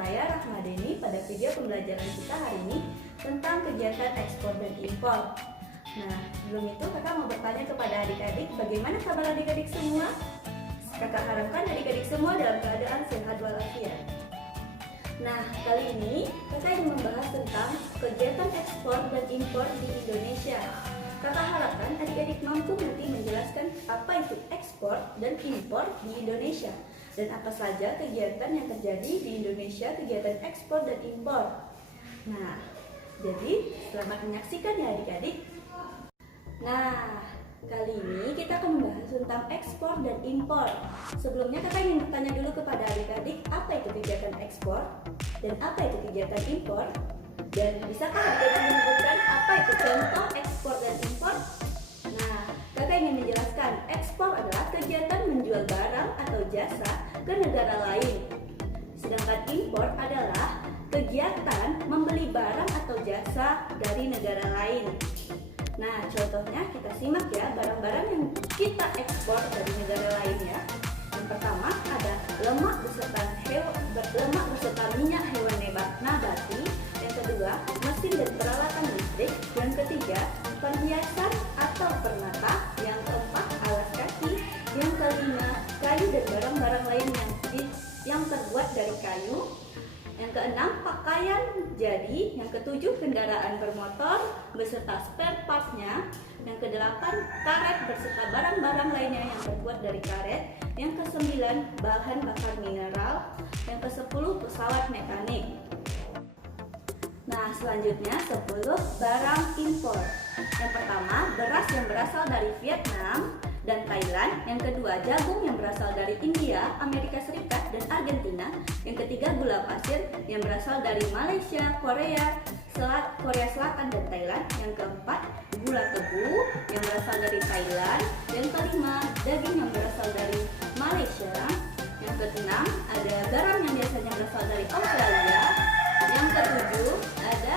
saya Rahmadeni pada video pembelajaran kita hari ini tentang kegiatan ekspor dan impor. Nah, sebelum itu kakak mau bertanya kepada adik-adik, bagaimana kabar adik-adik semua? Kakak harapkan adik-adik semua dalam keadaan sehat walafiat. Nah, kali ini kakak ingin membahas tentang kegiatan ekspor dan impor di Indonesia. Kakak harapkan adik-adik mampu nanti menjelaskan apa itu ekspor dan impor di Indonesia dan apa saja kegiatan yang terjadi di Indonesia, kegiatan ekspor dan impor. Nah, jadi selamat menyaksikan ya adik-adik. Nah, kali ini kita akan membahas tentang ekspor dan impor. Sebelumnya kakak ingin bertanya dulu kepada adik-adik, apa itu kegiatan ekspor dan apa itu kegiatan impor? Dan bisakah adik-adik menyebutkan apa itu contoh ekspor dan impor? Nah, kakak ingin menjelaskan, ekspor adalah kegiatan menjual barang atau jasa ke negara lain. Sedangkan impor adalah kegiatan membeli barang atau jasa dari negara lain. Nah, contohnya kita simak ya barang-barang yang kita ekspor dari negara lain ya. Yang pertama ada lemak beserta minyak hewan nabati. Yang kedua, mesin dan peralatan listrik. Yang ketiga, perhiasan atau permata. Yang keempat, alas kaki. Yang kelima, kayu dan barang-barang lain yang terbuat dari kayu. Yang keenam, pakaian jadi. Yang ketujuh, kendaraan bermotor beserta spare part-nya. Yang kedelapan, karet beserta barang-barang lainnya yang terbuat dari karet. Yang kesembilan, bahan bakar mineral. Yang kesepuluh, pesawat mekanik. Nah, selanjutnya 10 barang impor. Yang pertama, beras yang berasal dari Vietnam dan Thailand. Yang kedua, jagung yang berasal dari India, Amerika Serikat, dan Argentina. Yang ketiga, gula pasir yang berasal dari Malaysia, Korea Selatan, dan Thailand. Yang keempat, gula tebu yang berasal dari Thailand. Yang kelima, daging yang berasal dari Malaysia. Yang keenam, ada garam yang biasanya berasal dari Australia. Yang ketujuh, ada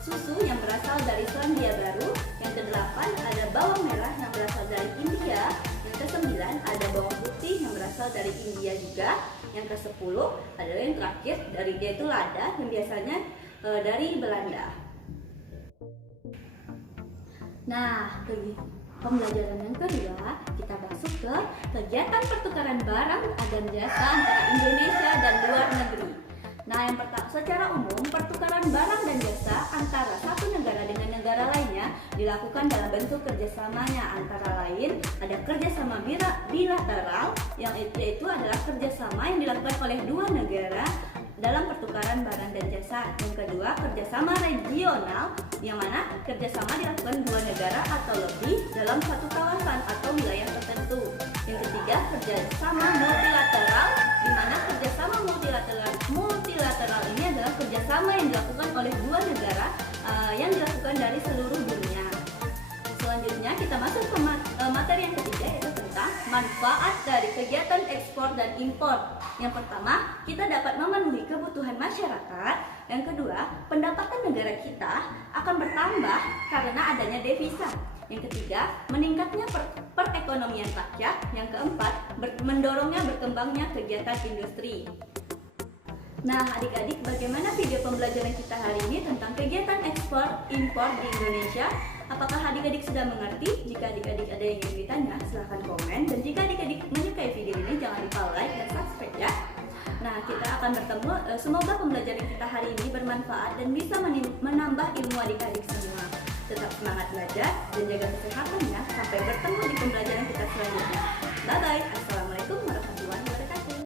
susu yang berasal dari Selandia Baru. Yang kedelapan, ada bawang merah yang berasal dari India. Yang kesembilan, ada bawang putih yang berasal dari India juga. Yang kesepuluh adalah yang terakhir, yaitu lada yang biasanya dari Belanda. Nah, pembelajaran yang kedua, kita masuk ke kegiatan pertukaran barang dan jasa antara Indonesia dan luar negeri. Nah, yang pertama, secara umum pertukaran barang dan jasa antara satu negara dengan negara lainnya dilakukan dalam bentuk kerjasamanya. Antara lain ada kerjasama bilateral, yang itu adalah kerjasama yang dilakukan oleh dua negara dalam pertukaran barang dan jasa. Yang kedua, kerjasama regional, yang mana kerjasama dilakukan dua negara atau lebih dalam satu kawasan atau wilayah tertentu. Yang ketiga, kerjasama multilateral, di mana kerjasama multilateral ini adalah kerjasama yang dilakukan oleh dua negara yang dilakukan dari seluruh dunia. Selanjutnya kita masuk ke materi yang ketiga, yaitu tentang manfaat dari kegiatan ekspor dan impor. Yang pertama, kita dapat memenuhi kebutuhan masyarakat. Yang kedua, pendapatan negara kita akan bertambah karena adanya devisa. Yang ketiga, meningkatnya perekonomian rakyat. Yang keempat, mendorongnya berkembangnya kegiatan industri. Nah, adik-adik, bagaimana video pembelajaran kita hari ini tentang kegiatan ekspor impor di Indonesia? Apakah adik-adik sudah mengerti? Jika adik-adik ada yang ingin ditanya, silahkan komen. Dan jika adik-adik menyukai video ini, jangan lupa like dan subscribe ya. Nah, kita akan bertemu. Semoga pembelajaran kita hari ini bermanfaat dan bisa menambah ilmu adik-adik semua. Tetap semangat belajar dan jaga kesehatannya. Sampai bertemu di pembelajaran kita selanjutnya. Bye-bye. Assalamualaikum